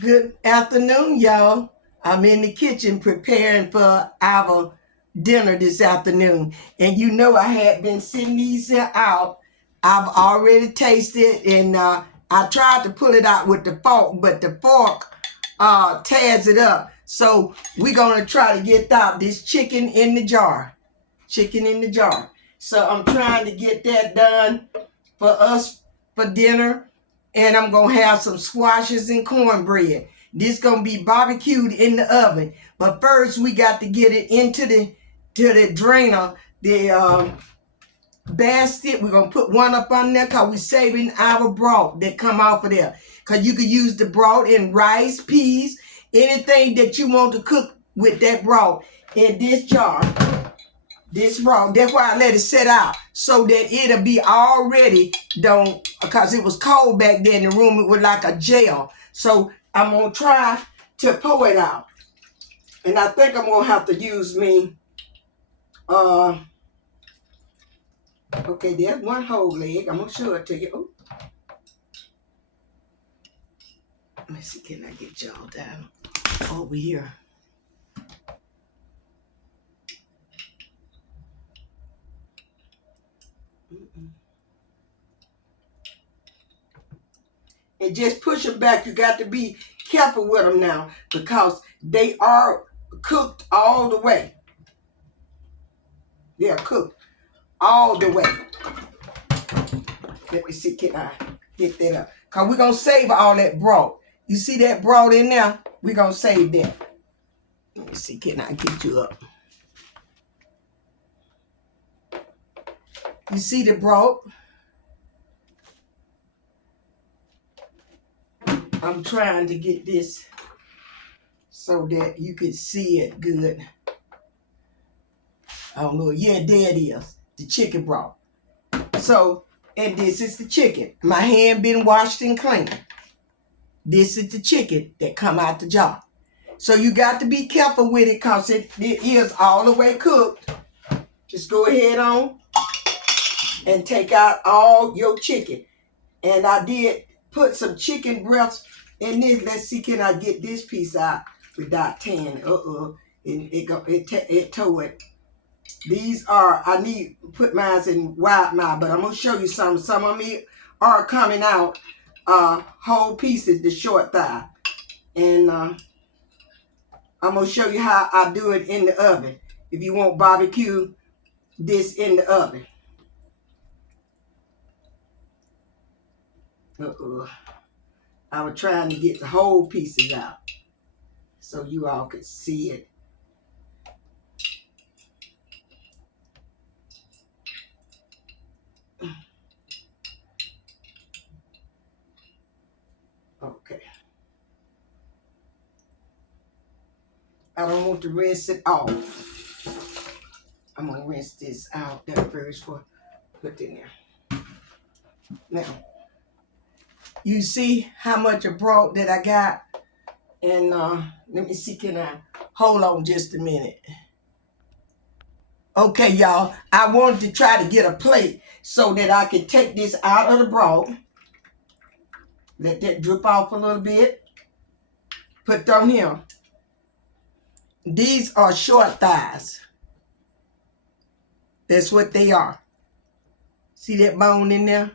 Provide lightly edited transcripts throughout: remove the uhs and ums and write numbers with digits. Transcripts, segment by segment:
Good afternoon, y'all. I'm in the kitchen preparing for our dinner this afternoon. And you know I had been sitting these here out. I've already tasted and I tried to pull it out with the fork, but the fork tears it up. So we're going to try to get out this chicken in the jar. Chicken in the jar. So I'm trying to get that done for us for dinner. And I'm going to have some squashes and cornbread. This going to be barbecued in the oven. But first, we got to get it into the drainer, the basket. We're going to put one up on there because we're saving our broth that come off of there. Because you could use the broth in rice, peas, anything that you want to cook with that broth in this jar. This broth. That's why I let it set out so that it'll be already done, because it was cold back there in the room. It was like a gel. So I'm gonna try to pour it out, and I think I'm gonna have to use me. Okay, there's one whole leg. I'm gonna show it to you. Ooh. Let me see. Can I get y'all down over here? And just push them back. You got to be careful with them now because they are cooked all the way. They are cooked all the way. Let me see, can I get that up? Because we're going to save all that broth. You see that broth in there? We're going to save that. Let me see, can I get you up? You see the broth? I'm trying to get this so that you can see it good. I don't know. Yeah, there it is. The chicken broth. So, and this is the chicken. My hand been washed and clean. This is the chicken that come out the jar. So you got to be careful with it because it is all the way cooked. Just go ahead on and take out all your chicken. And I did put some chicken breasts in this. Let's see, can I get this piece out without tearing? It tore it. These are, I need to put mine in wide mouth, but I'm going to show you some. Some of them are coming out whole pieces, the short thigh. And I'm going to show you how I do it in the oven. If you want barbecue this in the oven. I was trying to get the whole pieces out so you all could see it. Okay. I don't want to rinse it off. I'm going to rinse this out there first for put in there. Now, you see how much of broth that I got? And let me see, can I hold on just a minute? Okay, y'all, I wanted to try to get a plate so that I could take this out of the broth. Let that drip off a little bit. Put them here. These are short thighs. That's what they are. See that bone in there?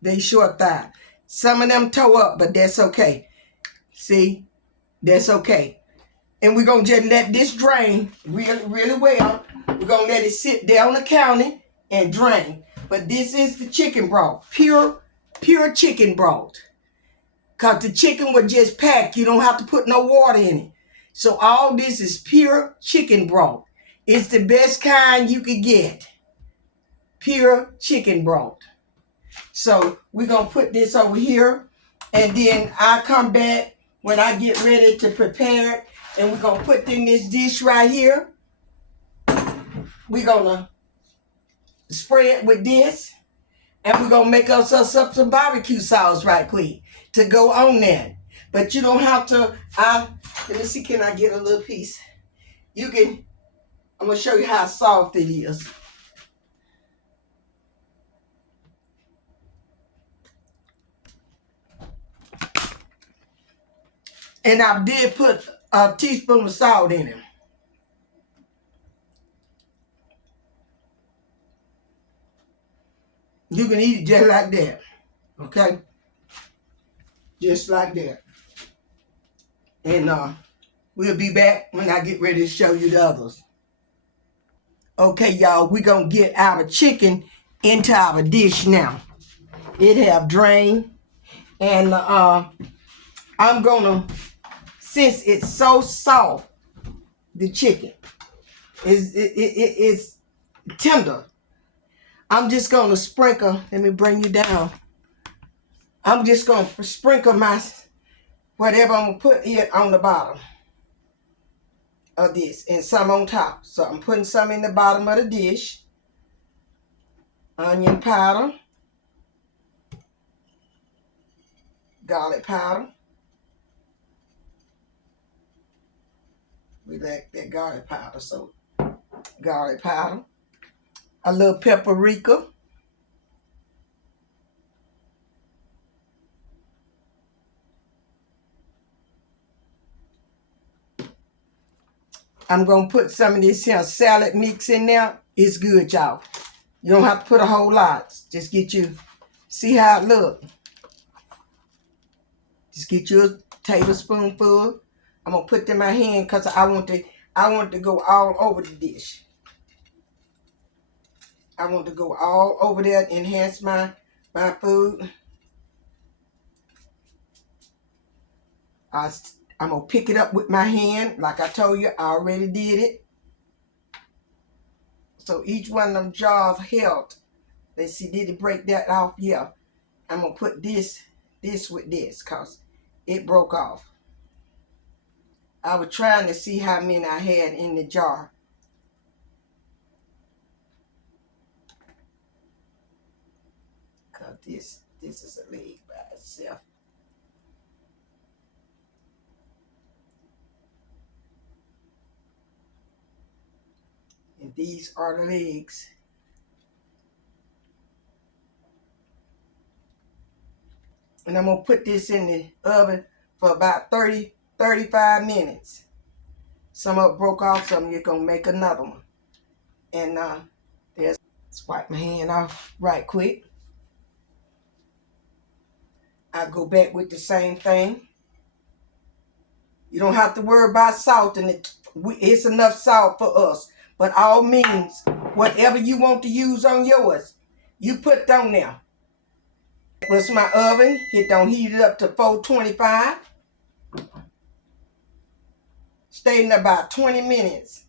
They short thigh. Some of them toe up, but that's okay. See? That's okay. And we're going to just let this drain really, really well. We're going to let it sit there on the counter and drain. But this is the chicken broth. Pure chicken broth. Because the chicken was just packed. You don't have to put no water in it. So all this is pure chicken broth. It's the best kind you could get. Pure chicken broth. So we're going to put this over here. And then I'll come back when I get ready to prepare it. And we're going to put in this dish right here. We're going to spray it with this. And we're going to make us up some barbecue sauce right quick to go on that. But you don't have to. Let me see, can I get a little piece? You can. I'm going to show you how soft it is. And I did put a teaspoon of salt in it. You can eat it just like that. Okay? Just like that. And we'll be back when I get ready to show you the others. Okay, y'all, we're going to get our chicken into our dish now. It have drained. And I'm going to, since it's so soft, the chicken is tender. I'm just going to sprinkle. Let me bring you down. I'm just going to sprinkle my, whatever I'm going to put it on the bottom of this and some on top. So I'm putting some in the bottom of the dish. Onion powder. Garlic powder. We like that garlic powder, so garlic powder. A little paprika. I'm going to put some of this here salad mix in there. It's good, y'all. You don't have to put a whole lot. Just get you, see how it look. Just get you a tablespoonful. I'm going to put them in my hand because I want to go all over the dish. I want to go all over there, enhance my food. I'm going to pick it up with my hand. Like I told you, I already did it. So each one of them jars held. Let's see, did it break that off? Yeah. I'm going to put this with this because it broke off. I was trying to see how many I had in the jar. Because this is a leg by itself. And these are the legs. And I'm going to put this in the oven for about 35 minutes. Some of it broke off, some you're going to make another one. And let's wipe my hand off right quick. I go back with the same thing. You don't have to worry about salt in it. It's enough salt for us. But all means, whatever you want to use on yours, you put on there. What's my oven? It don't heat it up to 425. Stay in about 20 minutes.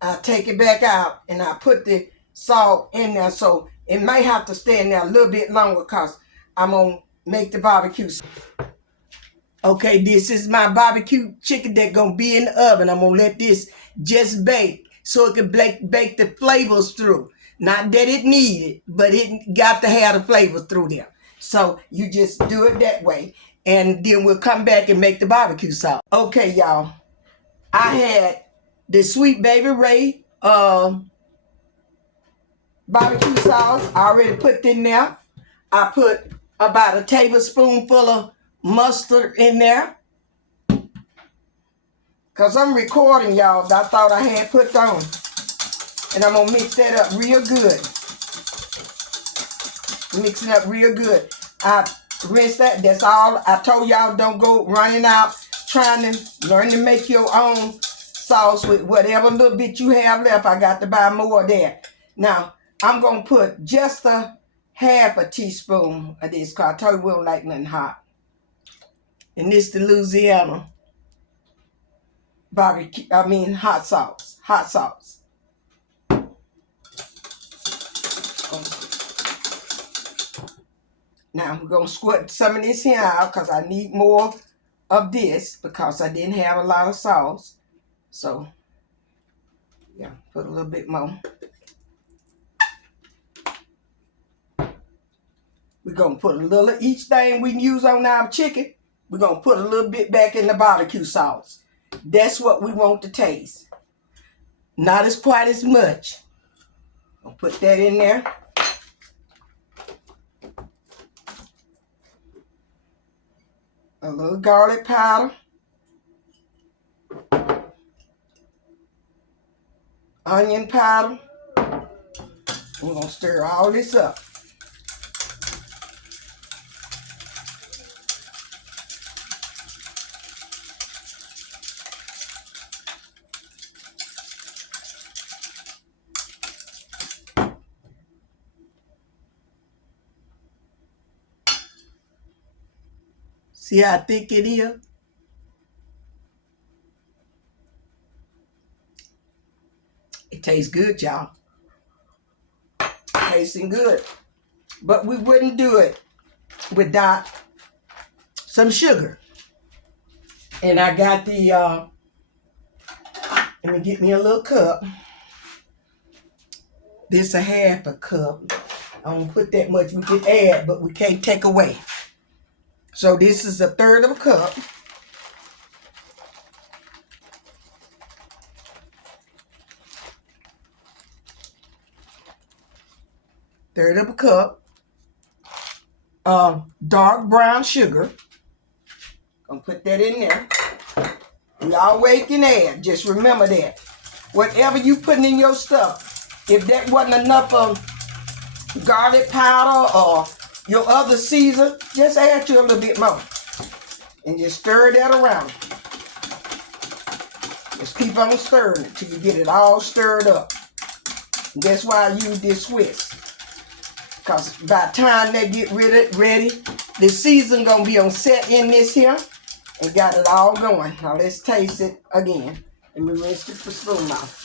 I take it back out and I put the salt in there. So it may have to stay in there a little bit longer because I'm going to make the barbecue. Okay, this is my barbecue chicken that's going to be in the oven. I'm going to let this just bake so it can bake the flavors through. Not that it needed, but it got to have the flavors through there. So you just do it that way. And then we'll come back and make the barbecue sauce. Okay, y'all. I had the Sweet Baby Ray barbecue sauce. I already put in there. I put about a tablespoonful of mustard in there. Because I'm recording, y'all. I thought I had put on. And I'm going to mix that up real good. Mix it up real good. I rinse that. That's all. I told y'all don't go running out trying to learn to make your own sauce with whatever little bit you have left. I got to buy more of that. Now, I'm going to put just a half a teaspoon of this because I told you we don't like nothing hot. And this the Louisiana barbecue, hot sauce. Hot sauce. Now we're going to squirt some of this here out because I need more of this because I didn't have a lot of sauce. So, yeah, put a little bit more. We're going to put a little of each thing we use on our chicken. We're going to put a little bit back in the barbecue sauce. That's what we want to taste. Not as quite as much. I'll put that in there. A little garlic powder. onion powder. We're going to stir all this up. See how thick it is? It tastes good, y'all. Tasting good. But we wouldn't do it without some sugar. And I got the, let me get me a little cup. This a half a cup. I don't put that much. We can add, but we can't take away. So this is a third of a cup. Third of a cup of dark brown sugar. Gonna put that in there. You always can add. Just remember that. Whatever you putting in your stuff, if that wasn't enough of garlic powder or your other season, just add you a little bit more. And just stir that around. Just keep on stirring it till you get it all stirred up. And that's why I use this Swiss. Because by the time they get ready, the season gonna be on set in this here. And got it all going. Now let's taste it again. Let me rinse the spoon off.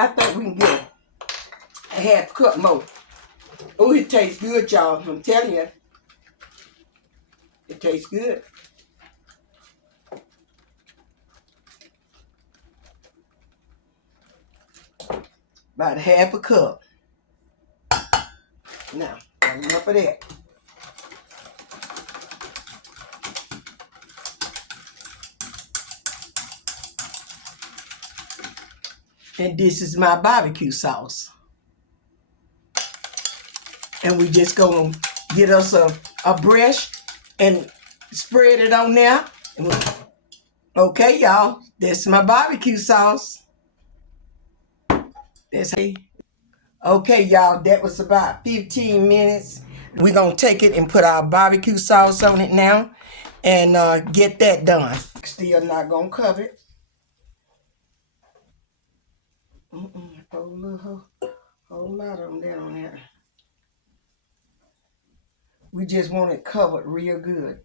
I think we can get a half cup more. Oh, it tastes good, y'all. I'm telling you. It tastes good. About half a cup. Now, enough of that. And this is my barbecue sauce. And we just gonna get us a brush and spread it on there. Okay, y'all, that's my barbecue sauce. That's okay, y'all, that was about 15 minutes. We're gonna take it and put our barbecue sauce on it now and get that done. Still not gonna cover it. Whole lot of that on there. We just want it covered real good.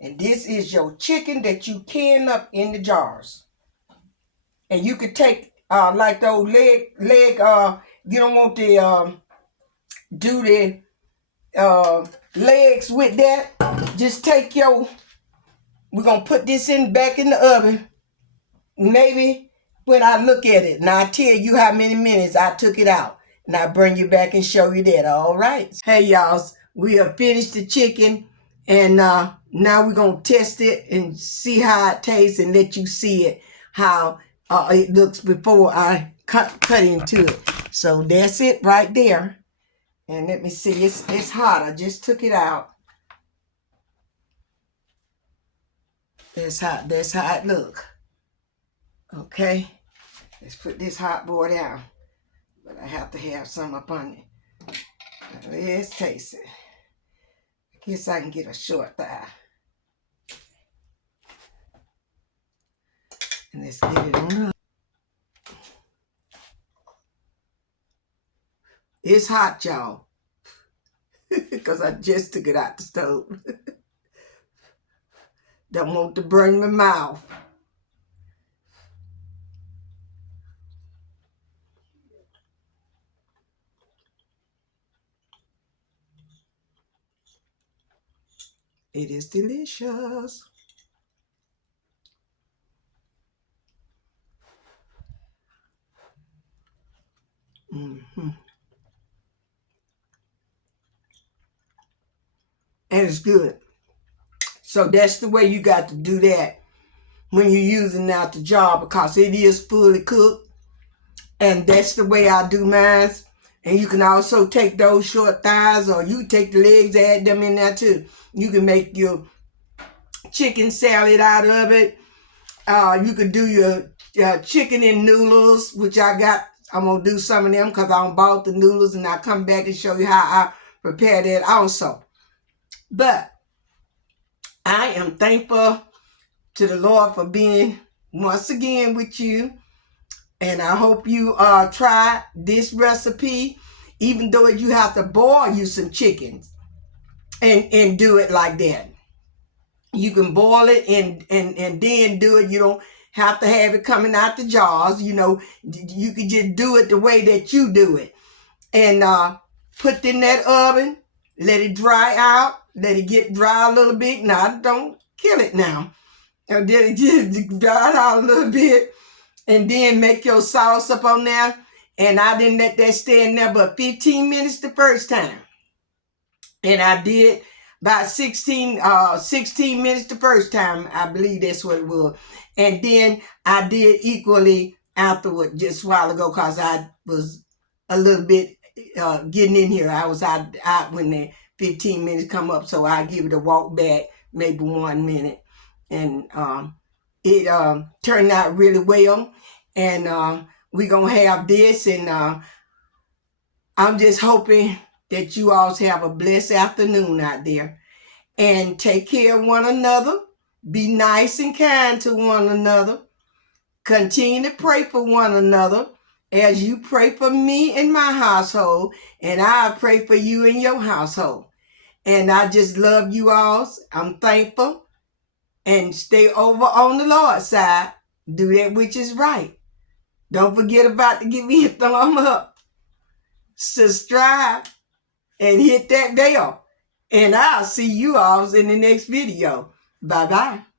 And this is your chicken that you can up in the jars. And you could take like those leg, you don't want to do the legs with that. Just take we're gonna put this back in the oven. Maybe when I look at it, and I tell you how many minutes I took it out. And I bring you back and show you that, all right? Hey, y'all, we have finished the chicken. And now we're going to test it and see how it tastes and let you see it, how it looks before I cut into it. So that's it right there. And let me see, it's hot. I just took it out. That's how it look. Okay, let's put this hot boy down. But I have to have some up on it. Now let's taste it. I guess I can get a short thigh. And let's get it on up. It's hot, y'all. Because I just took it out the stove. Don't want to burn my mouth. It is delicious. Mm-hmm. And it's good. So that's the way you got to do that. when you're using out the jar, because it is fully cooked. And that's the way I do mine. And you can also take those short thighs, or you take the legs, add them in there too. You can make your chicken salad out of it. You could do your chicken and noodles, which I got. I'm going to do some of them because I bought the noodles, and I'll come back and show you how I prepare that also. But I am thankful to the Lord for being once again with you. And I hope you try this recipe, even though you have to boil you some chickens and do it like that. You can boil it and then do it. You don't have to have it coming out the jars. You know, you can just do it the way that you do it. And put it in that oven, let it dry out, let it get dry a little bit. Now, don't kill it now. And then it just dry out a little bit. And then make your sauce up on there. And I didn't let that stand there but 15 minutes the first time. And I did about 16 minutes the first time. I believe that's what it was. And then I did equally afterward just a while ago, because I was a little bit getting in here. I was out when the 15 minutes come up. So I give it a walk back, maybe 1 minute. And it turned out really well. And we're going to have this. And I'm just hoping that you all have a blessed afternoon out there. And take care of one another. Be nice and kind to one another. Continue to pray for one another as you pray for me and my household. And I pray for you and your household. And I just love you all. I'm thankful. And stay over on the Lord's side. Do that which is right. Don't forget about to give me a thumb up. Subscribe and hit that bell. And I'll see you all in the next video. Bye-bye.